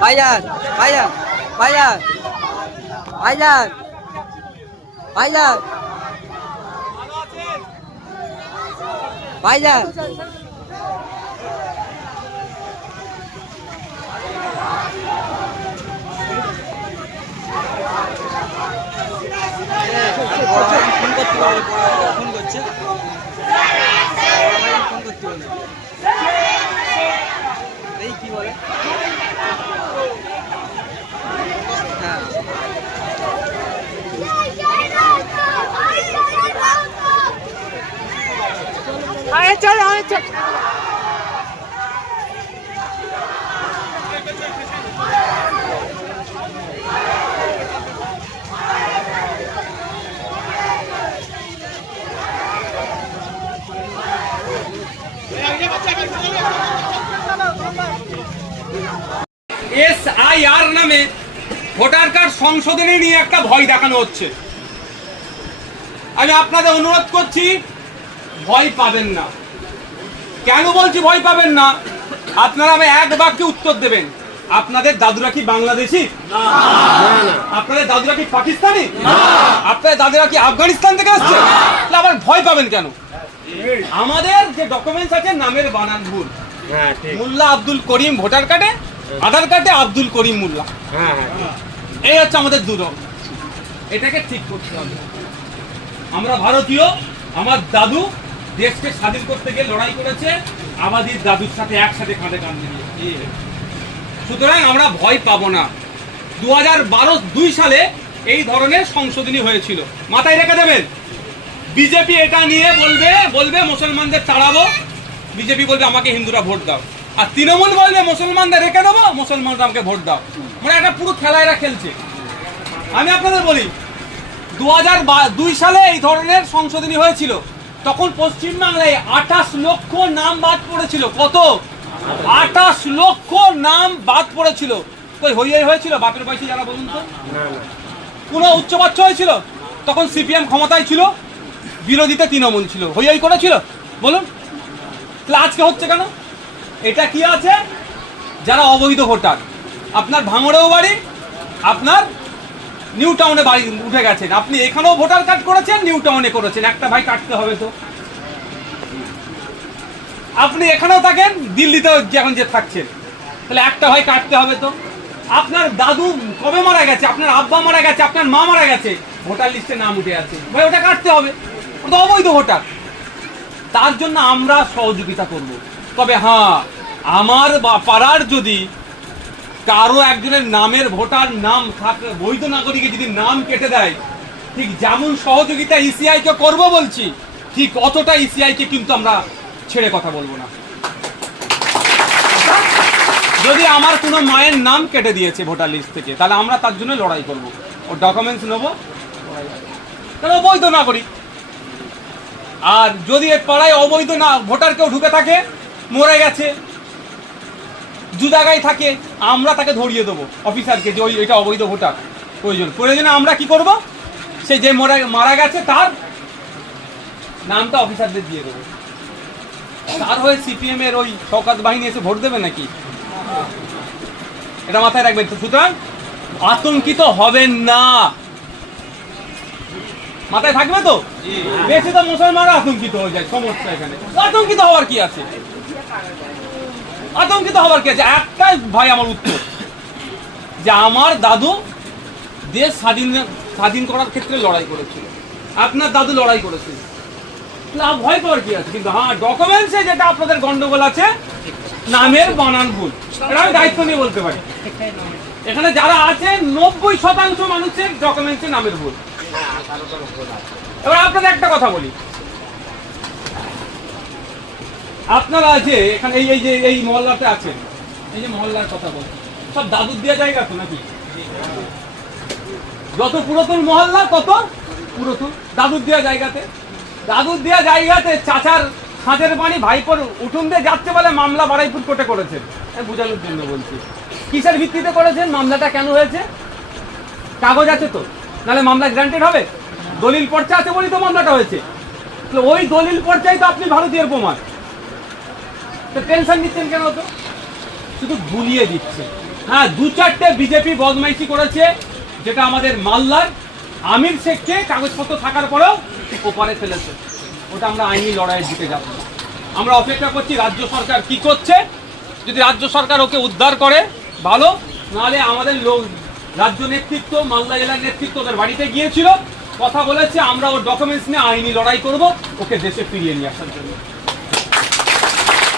ভাইজান ভাইজান ভাইজান ভাইজান ভাইজান ভাইজান ফোন করতে পারবে, ফোন করছে, ফোন করতে পারবে। এই কি বলে, হ্যাঁ আরে চল আরে চল। SIR নামে ভোটার কার্ড সংশোধনী নিয়ে একটা ভয় দেখানো হচ্ছে। আমি আপনাদের অনুরোধ করছি, ভয় পাবেন না। কেন বলছি ভয় পাবেন না? আপনারা আমি এক বাক্যে উত্তর দেবেন। আপনাদের দাদুরা কি বাংলাদেশি? আপনাদের দাদুরা কি পাকিস্তানি? আপনাদের দাদুরা কি আফগানিস্তান থেকে আসছে? আবার ভয় পাবেন কেন? আমাদের যে ডকুমেন্টস আছে নামের বানান ভুল। মোল্লা আব্দুল করিম ভোটার কার্ডে, আধার কার্ডে আব্দুল করিম মোল্লা। এই হচ্ছে আমাদের দুরকম। এটাকে ঠিক করতে হবে। আমরা ভারতীয়, আমার দাদু দেশকে স্বাধীন করতে গিয়ে লড়াই করেছে আমাদের দাদুর সাথে একসাথে কাঁধে কাঁধ মিলিয়ে। সুতরাং আমরা ভয় পাবো না। 2002 সালে এই ধরনের সংশোধনী হয়েছিল, মাথায় রেখে দেবেন। বিজেপি এটা নিয়ে বলবে মুসলমানদের তাড়াবো, বিজেপি বলবে আমাকে হিন্দুরা ভোট দাও, আর তৃণমূল বলবে মুসলমানদের রেখে দেবো, মুসলমানরা আমাকে ভোট দাও। মানে একটা পুরো খেলা এরা খেলছে। আমি আপনাদের বলি, 2002 সালে এই ধরনের সংশোধনী হয়েছিল, তখন পশ্চিমবাংলায় 28 লক্ষ নাম বাদ পড়েছিল। কত? 28 লক্ষ নাম বাদ পড়েছিল। কই হইয়াই হয়েছিল বাপের পয়সা যারা, বলুন তো? কোনো উচ্চবাচ্য হয়েছিল? তখন সিপিএম ক্ষমতায় ছিল, বিরোধীতে তৃণমূল ছিল, হইয়াই করেছিল? বলুন। তাহলে আজকে হচ্ছে কেন? এটা কি আছে? যারা অবৈধ ভোটার, আপনার ভাঙড়েও বাড়ি, আপনার নিউ টাউনে বাড়ি উঠে গেছেন, আপনি এখানেও ভোটার কার্ড করেছেন, নিউ টাউনে করেছেন, একটা ভাই কাটতে হবে তো। আপনি এখানেও থাকেন, দিল্লিতেও এখন যে থাকছেন, তাহলে একটা ভাই কাটতে হবে তো। আপনার দাদু কবে মারা গেছে, আপনার আব্বা মারা গেছে, আপনার মা মারা গেছে, ভোটার লিস্টে নাম উঠে আছে, ভাই ওটা কাটতে হবে, ওটা অবৈধ ভোটার। তার জন্য আমরা সহযোগিতা করব। তবে হ্যাঁ, আমার পাড়ার যদি কারো একজনের নামের ভোটার নাম থাকে, বৈধ নাগরিকে যদি নাম কেটে দেয়, ঠিক যেমন সহযোগিতা ইসিআই কে করবো বলছি, ঠিক অতটা ইসিআই কে কিন্তু আমরা ছেড়ে কথা বলবো না। যদি আমার কোনো মায়ের নাম কেটে দিয়েছে ভোটার লিস্ট থেকে, তাহলে আমরা তার জন্য লড়াই করবো, ওর ডকুমেন্টস নেবো, তাহলে অবৈধ নাগরিক। আর যদি এর পাড়ায় অবৈধ না ভোটার কেউ ঢুকে থাকে, মরে গেছে, দু জায়গায় থাকে, আমরা তাকে ধরিয়ে দেবো অফিসারকে যে ওই এটা অবৈধ ভোটার। প্রয়োজনে আমরা কি করব, সে যে মারা গেছে তার নামটা অফিসারদের দিয়ে দেবো। তার হয়ে সিপিএম এর ওই শওকত বাহিনী এসে ভোট দেবে নাকি? এটা মাথায় রাখবেন। সুতরাং আতঙ্কিত হবেন না, মাথায় থাকবে তো। বেশি তো মুসলমানরা আতঙ্কিত হয়ে যায়, সমস্যা এখানে। আতঙ্কিত হওয়ার কি আছে? আতঙ্কিত হওয়ার কি আছে? একটাই ভাই আমার উত্তর, যে আমার দাদু দেশ স্বাধীন করার ক্ষেত্রে লড়াই করেছিল, আপনার দাদু লড়াই করেছিল, ভয় পাওয়ার কি আছে? কিন্তু হ্যাঁ, ডকুমেন্টসে যেটা আপনাদের গন্ডগোল আছে, নামের বানান ভুল, এটা আমি দায়িত্ব নিয়ে বলতে পারি। এখানে যারা আছে 90% মানুষের ডকুমেন্টসে নামের ভুল। এবার আপনাদের একটা কথা বলি, আপনারা যে এখানে এই যে এই মহল্লাতে আছেন, এই যে মহল্লার কথা বলছেন, সব দাদুর দেওয়া জায়গা তো নাকি? যত পুরাতন মহল্লা তত পুরাতন দাদুর দেওয়া জায়গাতে। দাদুর দেওয়া জায়গাতে চাচার খাঁচের পানি ভাইপোর উঠুন দিয়ে যাচ্ছে বলে মামলা বারাইপুর কোর্টে করেছেন। বোঝানোর জন্য বলছি, কিসের ভিত্তিতে করেছেন, মামলাটা কেন হয়েছে, কাগজ আছে তো, নাহলে মামলা গ্রান্টেড হবে? দলিল পর্চা আছে বলেই তো মামলাটা হয়েছে। ওই দলিল পর্চাই তো আপনি ভারতীয় প্রমাণ, তো টেনশন নিচ্ছেন কেন? তো শুধু গুলিয়ে দিচ্ছে। হ্যাঁ, 2-4টে বিজেপি বদমাইশি করেছে, যেটা আমাদের মালদার আমির শেখকে কাগজপত্র থাকার পরেও ওপারে ফেলেছে। ওটা আমরা আইনি লড়াইয়ের দিকে যাব না। আমরা অপেক্ষা করছি রাজ্য সরকার কি করছে। যদি রাজ্য সরকার ওকে উদ্ধার করে ভালো, নাহলে আমাদের লোক রাজ্য নেতৃত্ব, মালদা জেলার নেতৃত্ব ওদের বাড়িতে গিয়েছিল, কথা বলেছে, আমরা ওর ডকুমেন্টস নিয়ে আইনি লড়াই করব ওকে দেশে ফিরিয়ে নিয়ে আসার জন্য।